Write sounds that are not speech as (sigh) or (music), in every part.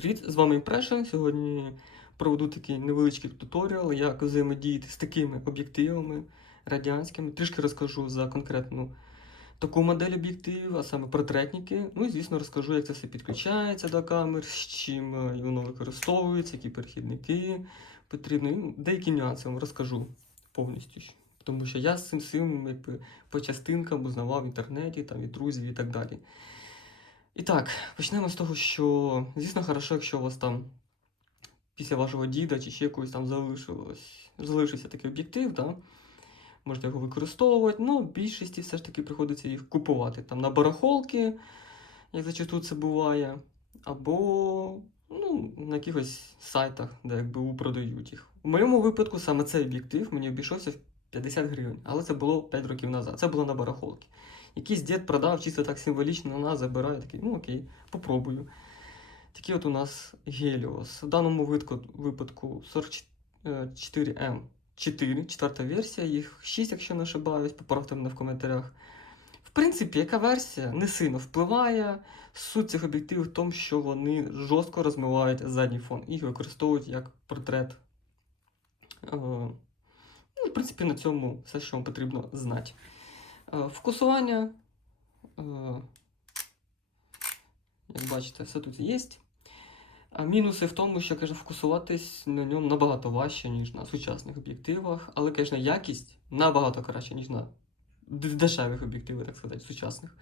привіт! З вами Impression. Сьогодні проведу такий невеличкий туторіал, як взаємодіяти з такими об'єктивами радянськими. Трішки розкажу за конкретну таку модель об'єктивів, а саме портретники. Ну і звісно розкажу, як це все підключається до камер, з чим е, воно використовується, які перехідники потрібні. Ну, Деякі нюанси вам розкажу повністю. Тому що я з цим всім по частинкам узнавав в інтернеті, там, від друзів і так далі. І так, почнемо з того, що, звісно, хорошо, якщо у вас там після вашого діда чи ще якогось там залишилось, залишився такий об'єктив, да? можете його використовувати, ну, в більшості все ж таки приходиться їх купувати там на барахолки, як зачасту це буває, або ну, на якихось сайтах, де якби продають їх. У моєму випадку саме цей об'єктив мені обійшовся в 50 гривень, але це було 5 років назад. Це було на барахолки. Якийсь дід продав чисто так символічно на нас, забирає такий, ну окей, попробую. Такий от у нас Helios. В даному випадку, випадку 44M 4, четверта версія, їх 6, якщо не ошибаюсь, поправте мене в коментарях. В принципі, яка версія не сильно впливає. Суть цих об'єктивів в тому, що вони жорстко розмивають задній фон і їх використовують як портрет. Е, Ну, в принципі, на цьому все, що вам потрібно знати. Е, Фокусування. е, Як бачите, все тут є. А мінуси в тому, що каже, фокусуватись на ньому набагато важче, ніж на сучасних об'єктивах, але, звісно, якість набагато краще, ніж на дешевих об'єктивах, так сказати, сучасних.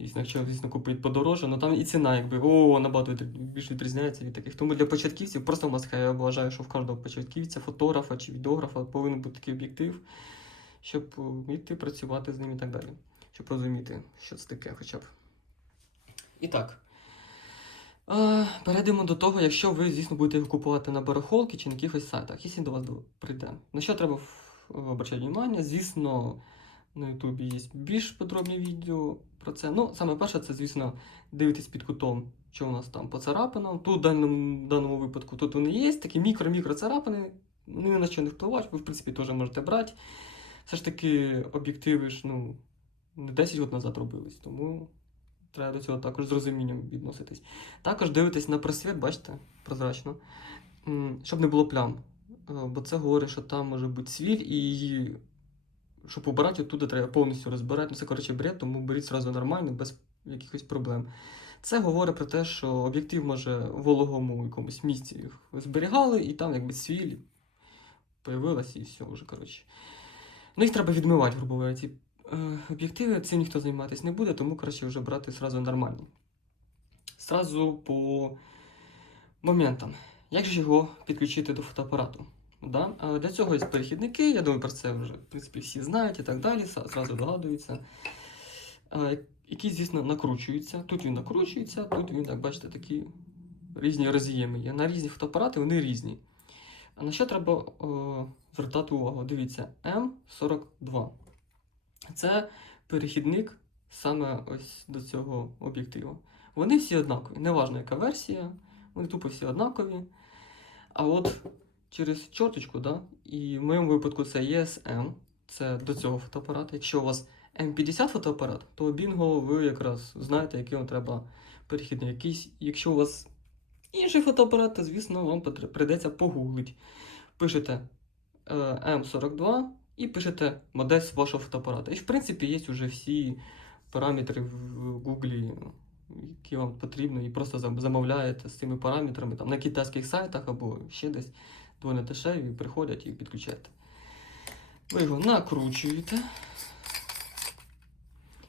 Звісно, якщо, звісно, купити подорожче, ну там і ціна, якби о, набагато від- більш відрізняється від таких. Тому для початківців просто have. Я вважаю, що в кожного початківця, фотографа чи відеографа повинен бути такий об'єктив, щоб вміти працювати з ним і так далі. Щоб розуміти, що це таке хоча б. І так. Перейдемо до того, якщо ви, звісно, будете його купувати на барахолки чи на якихось сайтах, якщо до вас прийде. На що треба обращати увагу? Звісно, на Ютубі є більш подробні відео про це. Ну, саме перше, це, звісно, дивитись під кутом, що у нас там поцарапано. Тут в даному, даному випадку тут вони є, такі мікро-мікро царапини, вони на що не впливають, ви, в принципі, теж можете брати. Все ж таки, об'єктиви ж, ну, не 10 років назад робились, тому треба до цього також з розумінням відноситись. Також дивитесь на просвіт, бачите, прозрачно, щоб не було плям. Е, Бо це говорить, що там може бути свіль, і її, щоб убирати, оттуда треба повністю розбирати. Ну, це, коротше, бред, тому беріть зразу нормально, без якихось проблем. Це говорить про те, що об'єктив може в вологому якомусь місці їх зберігали, і там якби свіль появилася, і все вже, коротше. Ну, їх треба відмивати, грубо говоря, ці е, об'єктиви, цим ніхто займатися не буде, тому краще вже брати сразу нормальні. Сразу по моментам. Як же його підключити до фотоапарату? Да? Для цього є перехідники, я думаю, про це вже в принципі, всі знають і так далі, зразу догадуються. Які, звісно, накручуються. Тут він накручується, тут він, як бачите, такі різні роз'єми є. На різні фотоапарати вони різні. А на що треба о, звертати увагу? Дивіться, М42. Це перехідник саме ось до цього об'єктиву. Вони всі однакові, неважно яка версія, вони тупо всі однакові. А от через чорточку, да, і в моєму випадку це ESM, це до цього фотоапарата. Якщо у вас М50 фотоапарат, то бінго ви якраз знаєте, який вам треба перехідник. Якийсь, якщо у вас інший фотоапарат, то звісно вам прийдеться погуглити. Пишете е, М42 і пишете модель вашого фотоапарата. І в принципі є вже всі параметри в Гуглі, які вам потрібно, і просто замовляєте з цими параметрами там, на китайських сайтах або ще десь доволі дешеві, приходять і підключаєте. Ви його накручуєте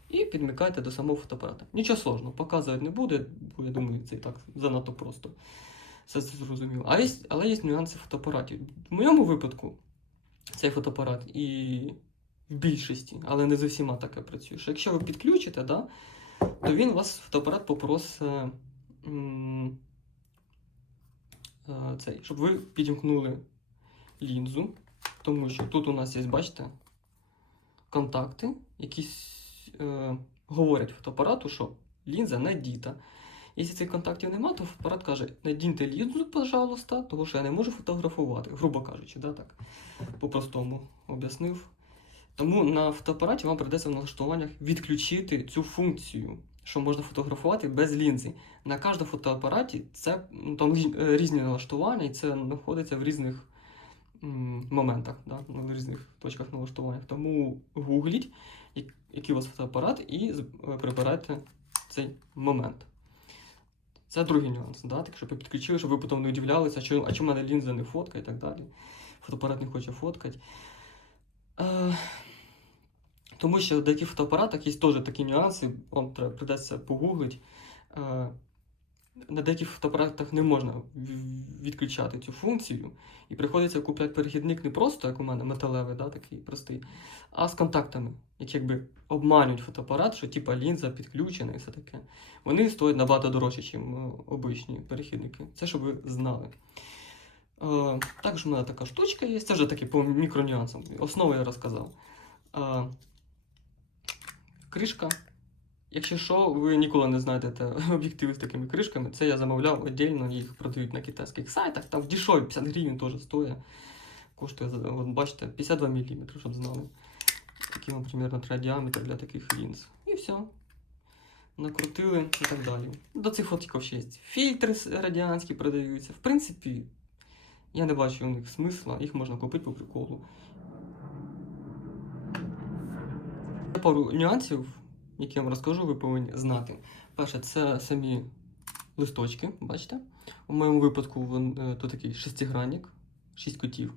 і підмикаєте до самого фотоапарата. Нічого сложного, показувати не буде, бо я думаю, це і так занадто просто. Все це зрозуміло. А є, але є нюанси фотоапаратів. В моєму випадку цей фотоапарат і в більшості, але не з усіма таке працює. Що якщо ви підключите, да, то він у вас фотоапарат попросить, е, цей, щоб ви підімкнули лінзу, тому що тут у нас є, бачите, контакти, які е, говорять фотоапарату, що лінза надіта. Якщо цих контактів немає, то апарат каже, надіньте лінзу, пожалуйста, тому що я не можу фотографувати, грубо кажучи, да, так, по-простому об'яснив. Тому на фотоапараті вам прийдеться в налаштуваннях відключити цю функцію, що можна фотографувати без лінзи. На кожному фотоапараті це ну, там е, різні налаштування, і це знаходиться в різних моментах, да, на різних точках налаштування. Тому гугліть, який у вас фотоапарат, і е, прибирайте цей момент. Це другий нюанс, да? так, щоб ви підключили, щоб ви потім не удивлялися, а чому, а мене лінза не фоткає і так далі. Фотоапарат не хоче фоткати. Е, тому що в деяких фотоапаратах є теж такі нюанси, вам треба придеться погуглити. Е, на деяких фотоапаратах не можна відключати цю функцію, і приходиться купляти перехідник не просто, як у мене, металевий, да, такий простий, а з контактами, які якби обманюють фотоапарат, що типа лінза підключена і все таке. Вони стоять набагато дорожче, ніж обичні перехідники. Це щоб ви знали. Е, також у мене така штучка є, це вже таки по мікронюансам. Основу я розказав. Е, кришка. Якщо що, ви ніколи не знайдете (laughs) об'єктиви з такими кришками, це я замовляв віддільно, їх продають на китайських сайтах. Там дешеві 50 гривень теж стоїть. Коштує, от бачите, 52 мм, щоб знали. Вам примерно треба діаметр для таких лінз. І все. Накрутили і так далі. До цих фотиків ще є фільтри радіанські продаються. В принципі, я не бачу у них смисла, їх можна купити по приколу. Пару нюансів, які я вам розкажу, ви повинні знати. Перше, це самі листочки, бачите? У моєму випадку вон, е, то такий шестигранник, шість кутів.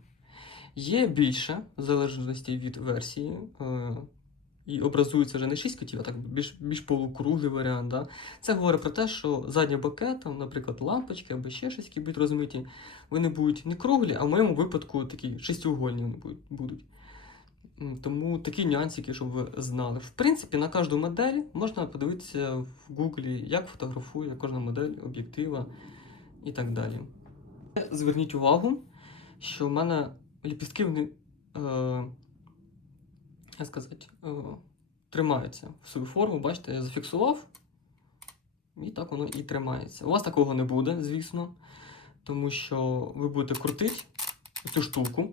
Є більше, в залежності від версії. е, І образується вже не 6 кутів, а так більш, більш полукруглий варіант. Да? Це говорить про те, що задні боки, там, наприклад, лампочки або ще щось, які будуть розмиті, вони будуть не круглі, а в моєму випадку такі шестиугольні вони будуть- Тому такі нюансики, щоб ви знали. В принципі, на кожну модель можна подивитися в Гуглі, як фотографує кожна модель об'єктива і так далі. Зверніть увагу, що в мене ліпістки вони, е, як сказати, е, тримаються в свою форму. Бачите, я зафіксував, і так воно і тримається. У вас такого не буде, звісно, тому що ви будете крутити цю штуку,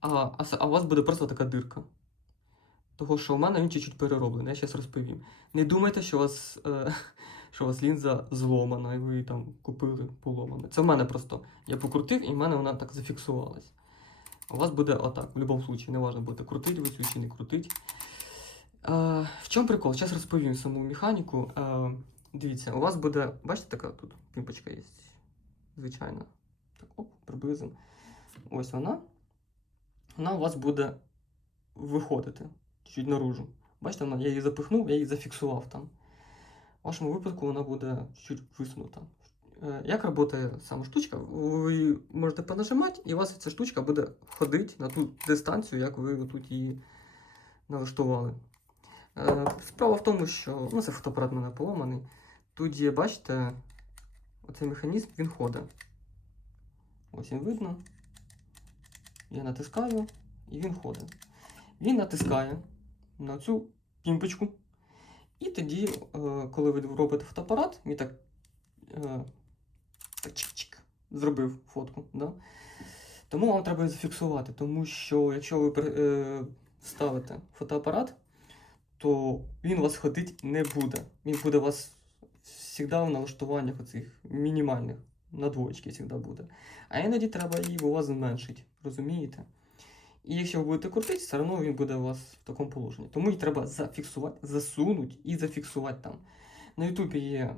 а, а, а у вас буде просто така дирка. Того, що у мене він чуть-чуть перероблений, я зараз розповім. Не думайте, що у вас, е, (laughs) що у вас лінза зломана, і ви її там купили поломану. Це в мене просто. Я покрутив, і в мене вона так зафіксувалась. У вас буде отак, в будь-якому випадку, не важливо, буде крутити ви цю чи не крутити. Е, в чому прикол? Зараз розповім саму механіку. Е, дивіться, у вас буде, бачите, така тут пімпочка є. Звичайна. Так, оп, приблизимо. Ось вона. Вона у вас буде виходити чуть наружу. Бачите, я її запихнув, я її зафіксував там. В вашому випадку вона буде чуть висунута. Е, Як працює сама штучка? Ви можете понажимати, і у вас ця штучка буде ходити на ту дистанцію, як ви тут її налаштували. Е, Справа в тому, що ну, це фотоапарат мене поломаний. Тут є, бачите, оцей механізм він ходить. Ось він видно. Я натискаю, і він ходить. Він натискає на цю пімпочку. І тоді, е, коли ви робите фотоапарат, він так, е, так чик-чик, зробив фотку. Да? Тому вам треба зафіксувати, тому що якщо ви е, ставите фотоапарат, то він у вас ходити не буде. Він буде у вас завжди в налаштуваннях оцих мінімальних. На двоєчки завжди буде. А іноді треба її у вас зменшити, розумієте? І якщо ви будете крутити, все одно він буде у вас в такому положенні. Тому її треба зафіксувати, засунути і зафіксувати там. На Ютубі є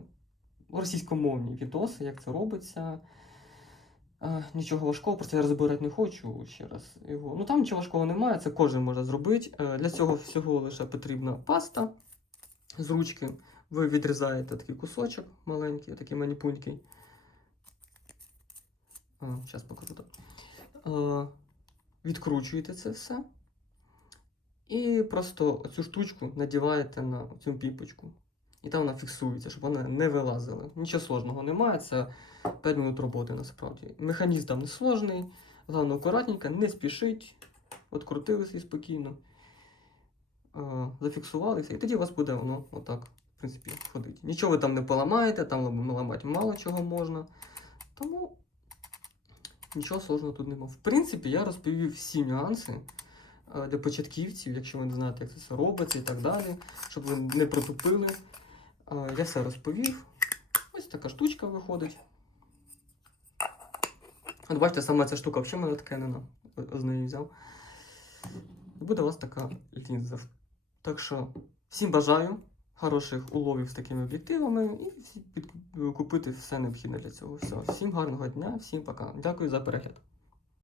російськомовні відоси, як це робиться. Е, нічого важкого, просто я розбирати не хочу ще раз його. Ну там нічого важкого немає, це кожен може зробити. Е, для цього всього лише потрібна паста з ручки. Ви відрізаєте такий кусочок маленький, такий маніпунький. Зараз покажу так. Е, відкручуєте це все. І просто цю штучку надіваєте на цю піпочку. І там вона фіксується, щоб вона не вилазила. Нічого сложного немає, це 5 минут роботи насправді. Механізм там не сложний, головне акуратненько, не спішить. От крутилися і спокійно. Е, зафіксувалися, і тоді у вас буде воно отак, в принципі, ходити. Нічого ви там не поламаєте, там ламати мало чого можна. Тому нічого сложного тут немає. В принципі, я розповів всі нюанси. е, для початківців, якщо ви не знаєте, як це все робиться і так далі, щоб ви не протупили. Е, Я все розповів. Ось така штучка виходить. От бачите, саме ця штука взагалі мене тканина. З неї взяв. І буде у вас така лінза. Так що всім бажаю хороших уловів з такими об'єктивами і купити все необхідне для цього. Все. Всім гарного дня, всім пока. Дякую за перегляд.